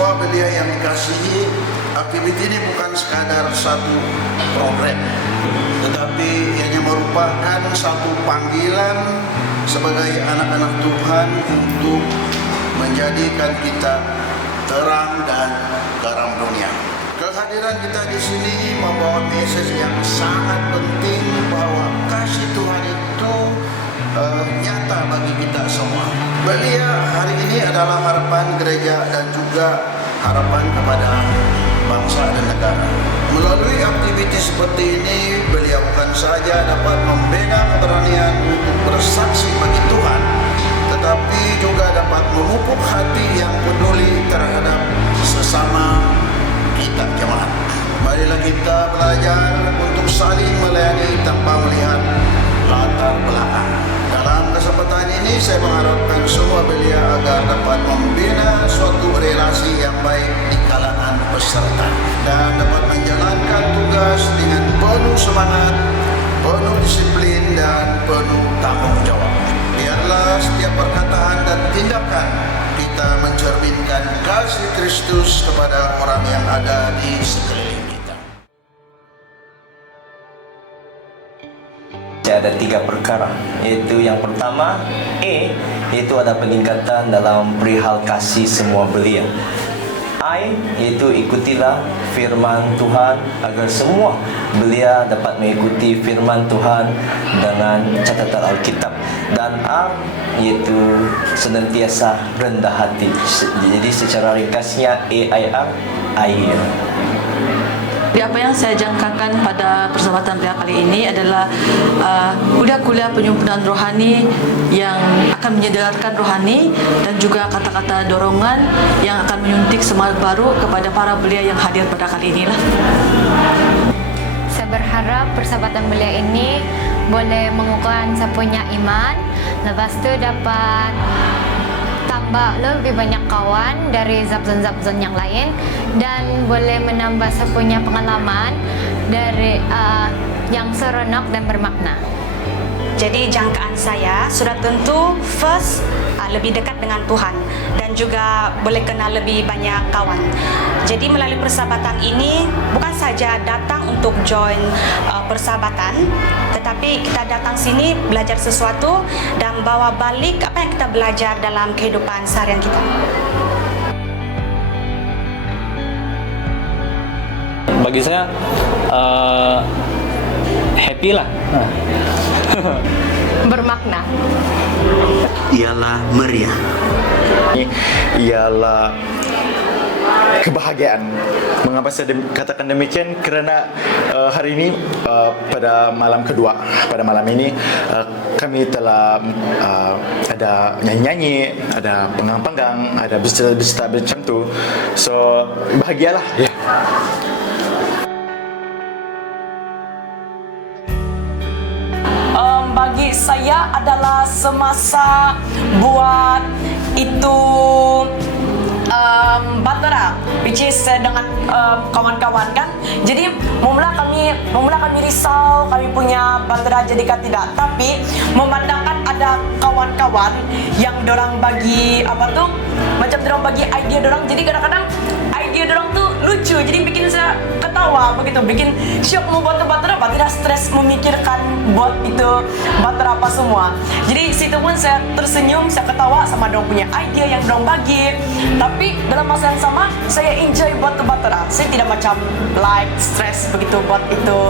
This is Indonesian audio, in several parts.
semua belia yang dikasihi, aktiviti ini bukan sekadar satu program, tetapi ianya merupakan satu panggilan sebagai anak-anak Tuhan untuk menjadikan kita terang dan garam dunia. Kehadiran kita di sini membawa message yang sangat penting bahwa kasih Tuhan itu nyata bagi kita semua. Belia hari ini adalah harapan gereja dan juga harapan kepada bangsa dan negara. Melalui aktivitas seperti ini, belia bukan saja dapat membina keberanian untuk bersaksi bagi Tuhan, tetapi juga dapat memupuk hati yang peduli terhadap sesama kita jemaat. Marilah kita belajar untuk saling melayani tanpa melihat latar belakang. Dalam kesempatan ini saya mengharapkan semua belia agar dapat membina suatu relasi yang baik di kalangan peserta dan dapat menjalankan tugas dengan penuh semangat, penuh disiplin dan penuh tanggung jawab. Biarlah setiap perkataan dan tindakan kita mencerminkan kasih Kristus kepada orang yang ada di sekeliling kita. Ada 3 perkara, yaitu yang pertama yaitu ada peningkatan dalam perihal kasih semua belia. Yaitu ikutilah firman Tuhan agar semua belia dapat mengikuti firman Tuhan dengan catatan Alkitab. Dan yaitu senantiasa rendah hati. Jadi secara ringkasnya air. Apa yang saya jangkakan pada persahabatan belia kali ini adalah kuliah penyempurnaan rohani yang akan menyedarkan rohani dan juga kata-kata dorongan yang akan menyuntik semangat baru kepada para belia yang hadir pada kali inilah. Saya berharap persahabatan belia ini boleh mengukuhkan saya punya iman, lepas tu dapat tambah lebih banyak kawan dari Zabzon yang lain dan boleh menambah saya punya pengalaman dari yang seronok dan bermakna. Jadi jangkaan saya sudah tentu first lebih dekat dengan Tuhan dan juga boleh kenal lebih banyak kawan. Jadi melalui persahabatan ini bukan saja datang untuk join persahabatan, tetapi kita datang sini belajar sesuatu dan bawa balik apa yang kita belajar dalam kehidupan seharian kita. Bagi saya happy lah. Bermakna. Ialah meriah. Ialah kebahagiaan. Mengapa saya katakan demikian? Kerana hari ini pada malam kedua, pada malam ini kami telah ada nyanyi-nyanyi, ada penggang-penggang, ada bercerita macam tu. So bahagialah. Yeah. Bagi saya adalah semasa buat itu batera, which is dengan kawan-kawan kan. Jadi mula kami risau kami punya batera jadikan tidak, tapi memandangkan ada kawan-kawan yang dorang bagi apa tuh macam dorang bagi idea dorang, jadi kadang-kadang idea dorang tuh lucu, jadi bikin saya ketawa begitu, bikin syok mau buat batera apa, tidak stres memikirkan buat itu batera apa semua. Jadi situ pun saya tersenyum, saya ketawa sama dorang punya idea yang dorang bagi, tapi dalam masa yang sama saya enjoy buat batera. Saya tidak macam like stres begitu buat itu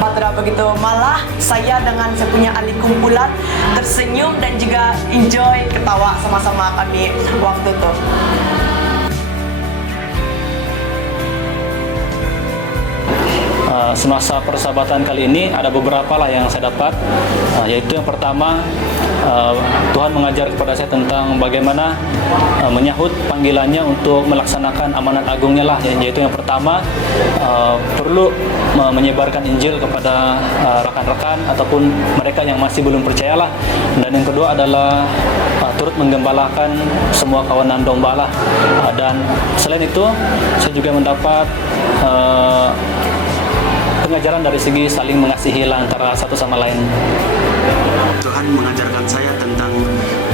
batera begitu, malah saya dengan saya punya ahli kumpulan tersenyum dan juga enjoy ketawa sama-sama kami waktu itu. Semasa persahabatan kali ini ada beberapa lah yang saya dapat, yaitu yang pertama, Tuhan mengajar kepada saya tentang bagaimana menyahut panggilannya untuk melaksanakan amanat agungnya lah, yaitu yang pertama perlu menyebarkan Injil kepada rekan-rekan ataupun mereka yang masih belum percayalah, dan yang kedua adalah turut menggembalakan semua kawanan domba lah. Dan selain itu saya juga mendapat pengajaran dari segi saling mengasihi antara satu sama lain. Tuhan mengajarkan saya tentang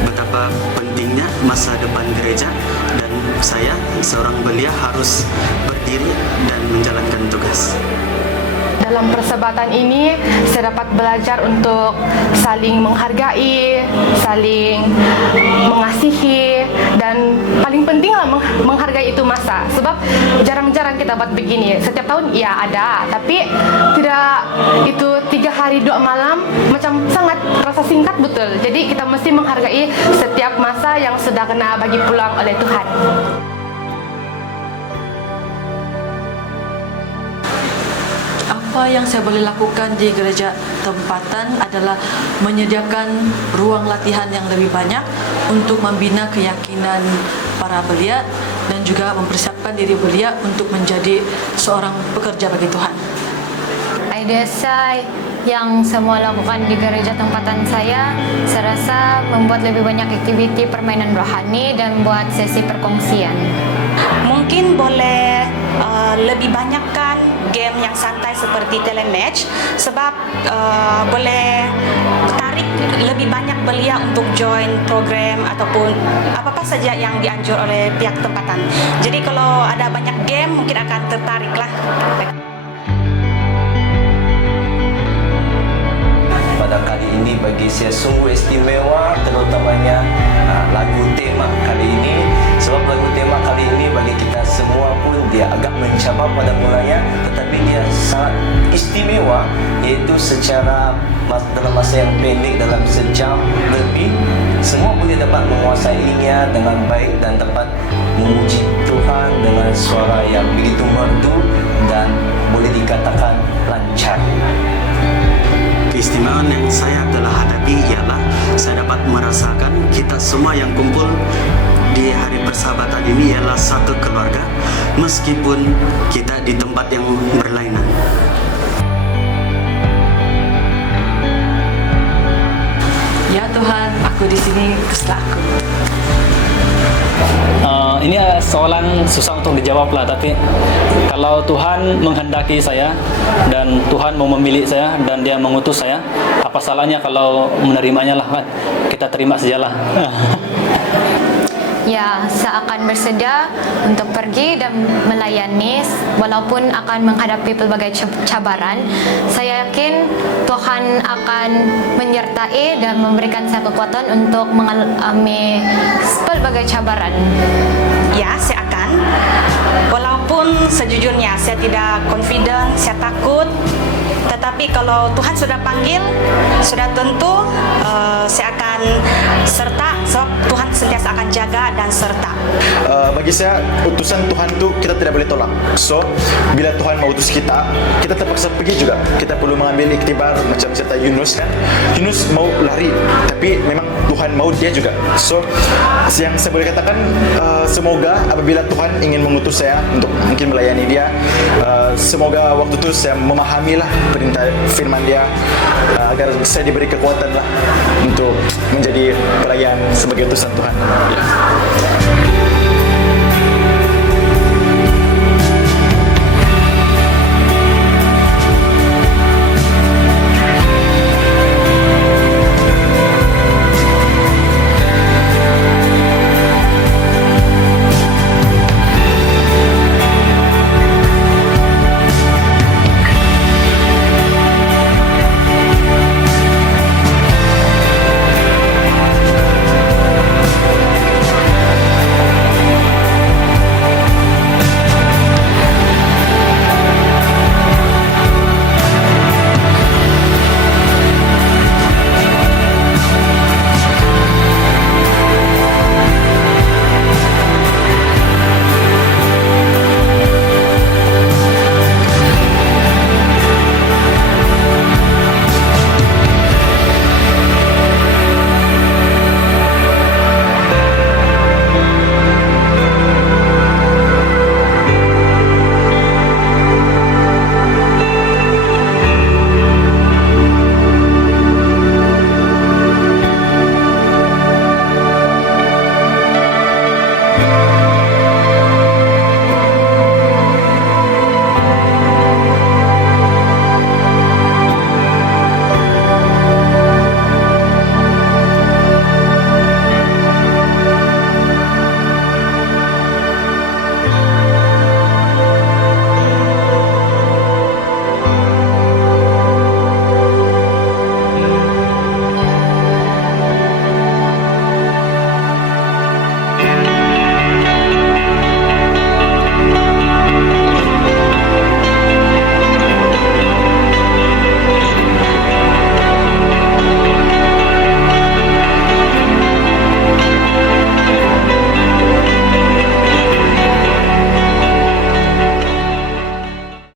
betapa betapa pentingnya masa depan gereja, dan saya seorang belia harus berdiri dan menjalankan tugas. Dalam persahabatan ini, saya dapat belajar untuk saling menghargai, saling mengasihi, dan paling pentinglah menghargai itu masa. Sebab jarang-jarang kita buat begini. Setiap tahun ya ada, tapi tidak itu 3 hari 2 malam, macam sangat rasa singkat betul. Jadi kita mesti menghargai setiap masa yang sudah kena bagi pulang oleh Tuhan. Apa yang saya boleh lakukan di gereja tempatan adalah menyediakan ruang latihan yang lebih banyak untuk membina keyakinan para belia dan juga mempersiapkan diri belia untuk menjadi seorang pekerja bagi Tuhan. Ide saya yang semua lakukan di gereja tempatan saya rasa membuat lebih banyak aktiviti permainan rohani dan buat sesi perkongsian. Mungkin boleh lebih banyakkan game yang santai seperti telematch, sebab boleh tarik lebih banyak belia untuk join program ataupun apa-apa saja yang dianjur oleh pihak tempatan. Jadi kalau ada banyak game mungkin akan tertariklah. Pada kali ini bagi saya sungguh istimewa, terutamanya lagu tema kali ini. Sebab lagu tema kali ini bagi kita semua pun dia agak mencabar pada mulanya, tetapi dia sangat istimewa, iaitu secara dalam masa yang pendek, dalam sejam lebih, semua boleh dapat menguasainya dengan baik dan dapat memuji Tuhan dengan suara yang begitu merdu dan boleh dikatakan lancar. Keistimewaan yang saya telah hadapi ialah saya dapat merasakan kita semua yang kumpul di hari persahabatan ini ialah satu keluarga, meskipun kita di tempat yang berlainan. Ya Tuhan, aku di sini keselaku. Ini soalan susah untuk dijawab lah, tapi kalau Tuhan menghendaki saya dan Tuhan mau memilih saya dan Dia mengutus saya, apa salahnya kalau menerimanya lah kan? Kita terima sajalah. Ya, saya akan bersedia untuk pergi dan melayani walaupun akan menghadapi pelbagai cabaran. Saya yakin Tuhan akan menyertai dan memberikan saya kekuatan untuk mengalami pelbagai cabaran. Ya, saya akan. Walaupun sejujurnya saya tidak confident, saya takut, tetapi kalau Tuhan sudah panggil, sudah tentu saya akan serta, sebab Tuhan sentiasa akan jaga dan serta. Bagi saya, utusan Tuhan itu kita tidak boleh tolak. So, bila Tuhan mau utus kita, kita terpaksa pergi juga. Kita perlu mengambil iktibar macam cerita Yunus kan. Yunus mau lari, tapi memang Tuhan mau dia juga. So, yang saya boleh katakan, semoga apabila Tuhan ingin mengutus saya untuk mungkin melayani Dia, semoga waktu itu saya memahamilah perintah firman Dia, agar saya diberi kekuatan lah untuk menjadi pelayan sebagai utusan Tuhan. Ya.